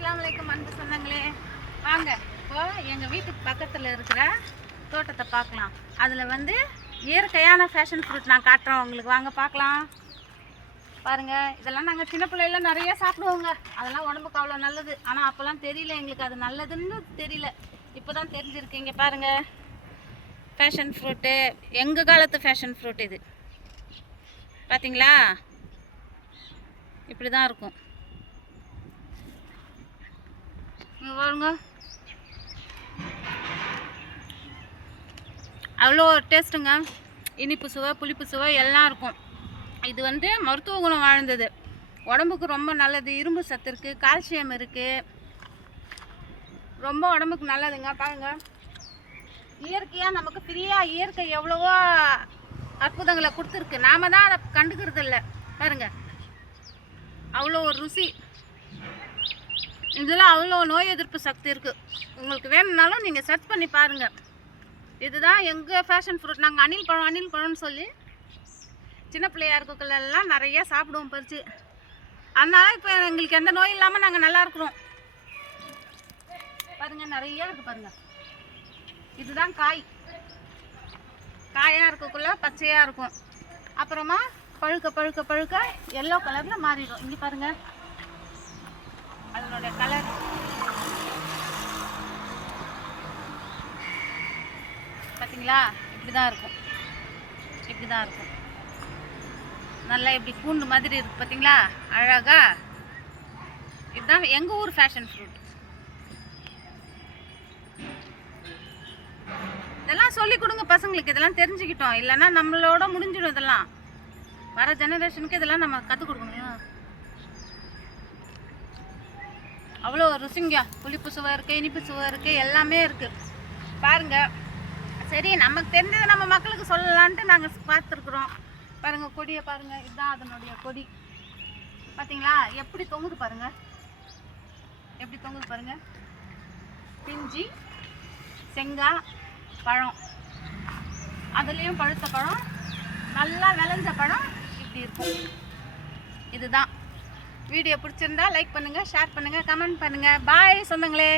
அஸ்ஸலாமு அலைக்கும் அன்பு சொந்தங்களே, வாங்க இப்போ எங்கள் வீட்டுக்கு பக்கத்தில் இருக்கிற தோட்டத்தை பார்க்கலாம். அதில் வந்து இயற்கையான ஃபேஷன் ஃப்ரூட் நான் காட்டுறோம் உங்களுக்கு. வாங்க பார்க்கலாம். பாருங்கள், இதெல்லாம் நாங்கள் சின்ன பிள்ளைலாம் நிறைய சாப்பிடுவோங்க. அதெல்லாம் உடம்புக்கு அவ்வளோ நல்லது. ஆனால் அப்போல்லாம் தெரியல எங்களுக்கு அது நல்லதுன்னு தெரியல. இப்போ தான் தெரிஞ்சிருக்கு. இங்கே பாருங்கள், ஃபேஷன் ஃப்ரூட்டு, எங்கள் காலத்து ஃபேஷன் ஃப்ரூட் இது. பார்த்தீங்களா, இப்படி தான் இருக்கும். இங்கே பாருங்க, அவ்வளோ டேஸ்ட்டுங்க. இனிப்பு சுவை, புளிப்பு சுவை எல்லாம் இருக்கும். இது வந்து மருத்துவ குணம் வாழ்ந்தது, உடம்புக்கு ரொம்ப நல்லது. இரும்பு சத்து இருக்குது, கால்சியம் இருக்குது, ரொம்ப உடம்புக்கு நல்லதுங்க. பாருங்கள், இயற்கையாக நமக்கு ஃப்ரீயாக இயற்கை எவ்வளவோ அற்புதங்களை கொடுத்துருக்கு. நாம் தான் அதை கண்டுக்கிறது இல்லை. பாருங்கள், அவ்வளோ ஒரு ருசி. இதெல்லாம் அவ்வளோ நோய் எதிர்ப்பு சக்தி இருக்குது. உங்களுக்கு வேணும்னாலும் நீங்கள் சர்ச் பண்ணி பாருங்கள். இதுதான் எங்கள் ஃபேஷன் ஃப்ரூட். நாங்கள் அணில் பழம்னு சொல்லி சின்ன பிள்ளையா இருக்கக்குள்ளெல்லாம் நிறையா சாப்பிடுவோம் பறித்து. அதனால் இப்போ எங்களுக்கு எந்த நோய் இல்லாமல் நாங்கள் நல்லா இருக்கிறோம். பாருங்கள், நிறையா இருக்குது பாருங்கள். இதுதான் காயாக இருக்கக்குள்ள பச்சையாக இருக்கும். அப்புறமா பழுக்க எல்லோ கலரில் மாறிடும். இங்கே பாருங்கள், அதனுடைய கலர். பார்த்தீங்களா, இப்படி தான் இருக்கும். நல்லா இப்படி பூண்டு மாதிரி இருக்கு. பார்த்தீங்களா, அழகா. இதுதான் எங்கள் ஊர் ஃபேஷன் ஃப்ரூட். இதெல்லாம் சொல்லி கொடுங்க பசங்களுக்கு. இதெல்லாம் தெரிஞ்சுக்கிட்டோம், இல்லைன்னா நம்மளோட முடிஞ்சிடும். இதெல்லாம் வர ஜெனரேஷனுக்கு இதெல்லாம் நம்ம கற்றுக் கொடுக்கணும். அவ்வளோ ருசிங்க. புளிப்பு சுவை இருக்குது, இனிப்பு சுவை இருக்குது, எல்லாமே இருக்குது. பாருங்கள், சரி நமக்கு தெரிஞ்சதை நம்ம மக்களுக்கு சொல்லலான்ட்டு நாங்கள் பார்த்துருக்குறோம். பாருங்கள், கொடியை பாருங்கள். இதுதான் அதனுடைய கொடி. பார்த்தீங்களா, எப்படி தொங்குது பாருங்கள், பிஞ்சி செங்காய் பழம், அதுலேயும் பழுத்த பழம், நல்லா விளைஞ்ச பழம் இப்படி இருக்கும். இதுதான். வீடியோ பிடிச்சிருந்தா லைக் பண்ணுங்கள், ஷேர் பண்ணுங்கள், கமெண்ட் பண்ணுங்கள். பாய் சொந்தங்களே.